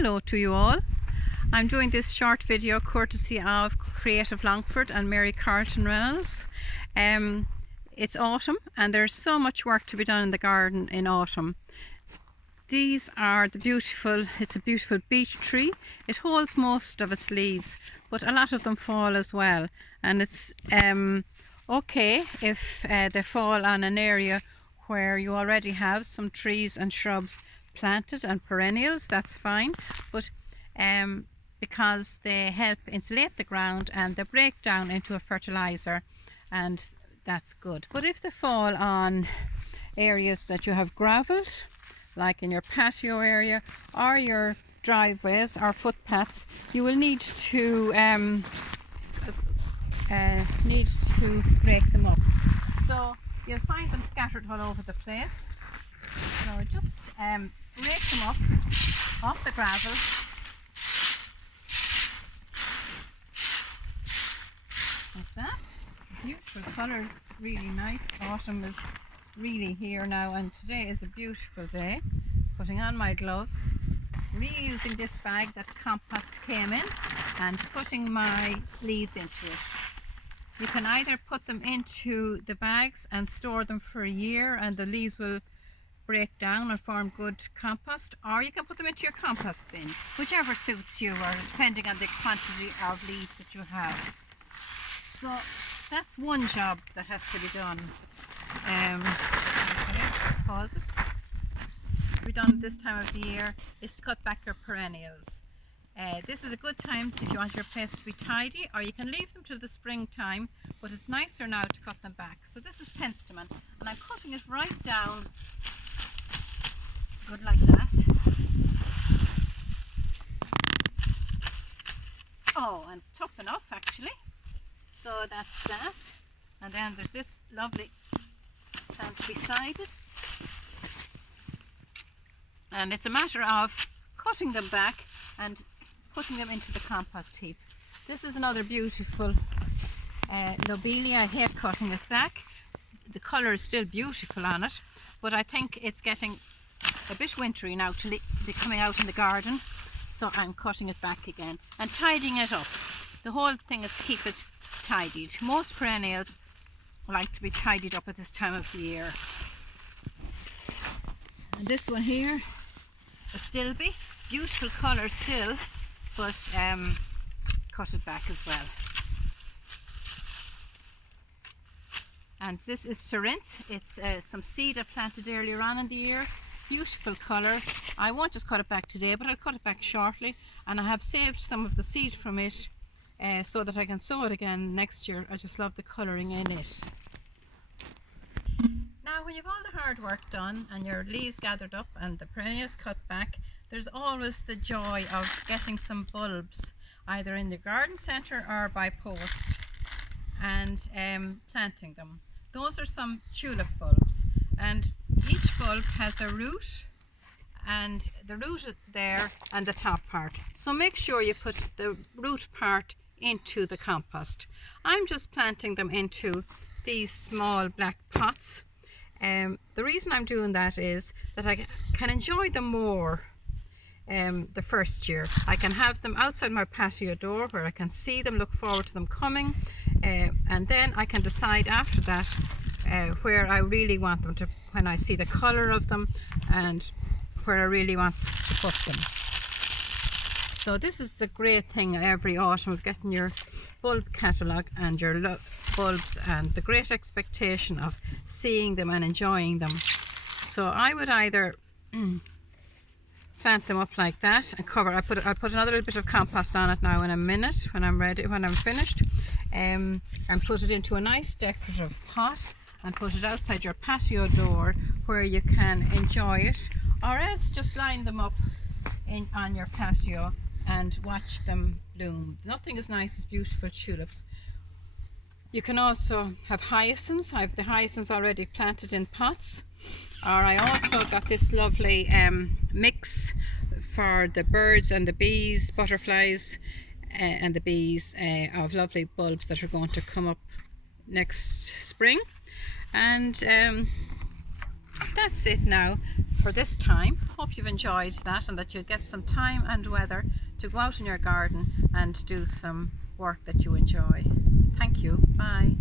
Hello to you all. I'm doing this short video courtesy of Creative Longford and Mary Carlton Reynolds. It's autumn and there's so much work to be done in the garden in autumn. These are it's a beautiful beech tree. It holds most of its leaves, but a lot of them fall as well. And it's okay if they fall on an area where you already have some trees and shrubs planted and perennials, that's fine. But because they help insulate the ground and they break down into a fertilizer, and that's good. But if they fall on areas that you have gravelled, like in your patio area or your driveways or footpaths, you will need to break them up. So you'll find them scattered all over the place. So just break them up off the gravel. Like that. Beautiful colours, really nice. Autumn is really here now, and today is a beautiful day. Putting on my gloves, reusing this bag that compost came in and putting my leaves into it. You can either put them into the bags and store them for a year and the leaves will break down and form good compost, or you can put them into your compost bin, whichever suits you, or depending on the quantity of leaves that you have. So that's one job that has to be done. Pause it. Be done this time of the year is to cut back your perennials. This is a good time if you want your place to be tidy, or you can leave them till the springtime, but it's nicer now to cut them back. So this is penstemon, and I'm cutting it right down, good like that. Oh, and it's tough enough actually. So that's that. And then there's this lovely plant beside it. And it's a matter of cutting them back and putting them into the compost heap. This is another beautiful lobelia. I hate cutting it back. The colour is still beautiful on it, but I think it's getting a bit wintry now to be coming out in the garden, so I'm cutting it back again and tidying it up. The whole thing is to keep it tidied. Most perennials like to be tidied up at this time of the year. And this one here, a stilby, beautiful colour still, but cut it back as well. And this is Cerinthe. It's some seed I planted earlier on in the year. Beautiful colour. I won't just cut it back today, but I'll cut it back shortly, and I have saved some of the seed from it so that I can sow it again next year. I just love the colouring in it. Now when you've all the hard work done and your leaves gathered up and the perennials cut back, there's always the joy of getting some bulbs either in the garden centre or by post and planting them. Those are some tulip bulbs, and each bulb has a root, and the root is there and the top part. So make sure you put the root part into the compost. I'm just planting them into these small black pots. The reason I'm doing that is that I can enjoy them more the first year. I can have them outside my patio door where I can see them, look forward to them coming, and then I can decide after that where I really want them to, when I see the colour of them and where I really want to put them. So this is the great thing every autumn of getting your bulb catalogue and your bulbs, and the great expectation of seeing them and enjoying them. So I would either plant them up like that and cover. I'll put another little bit of compost on it now in a minute when I'm ready, when I'm finished, and put it into a nice decorative pot and put it outside your patio door where you can enjoy it, or else just line them up on your patio and watch them bloom. Nothing as nice as beautiful tulips. You can also have hyacinths. I have the hyacinths already planted in pots, or I also got this lovely mix for the birds and the bees, butterflies and the bees, of lovely bulbs that are going to come up next spring. And that's it now for this time. Hope you've enjoyed that and that you get some time and weather to go out in your garden and do some work that you enjoy. Thank you. Bye.